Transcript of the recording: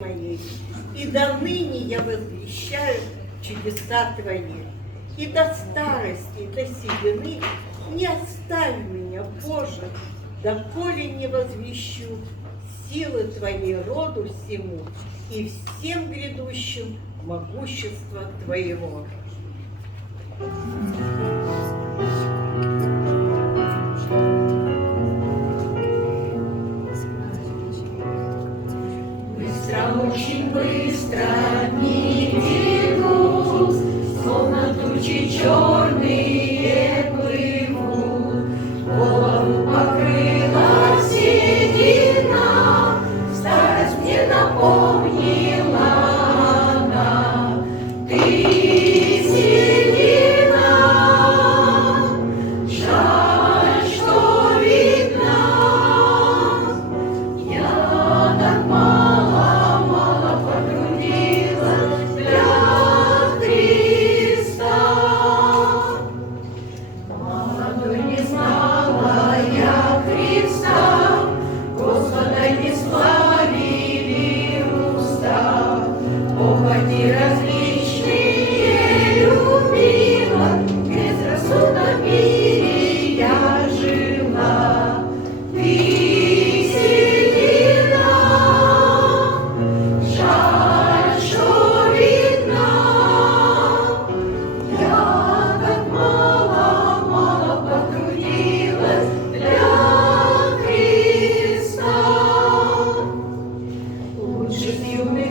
моей, и до ныне я возвещаю чудеса Твои. И до старости, и до седины не оставь меня, Боже, доколе не возвещу силы Твоей роду всему и всем грядущим могущества Твоего. Очень быстро дни бегут, словно тучи черные плывут. Голову покрыла седина, старость мне напомнила она. Ты седина, жаль, что видна. Я так мало похоти различные любила, в безрассудном мире я жила. Ты седина, жаль, что видна. Я так мало потрудилась для Христа. Лучше с юных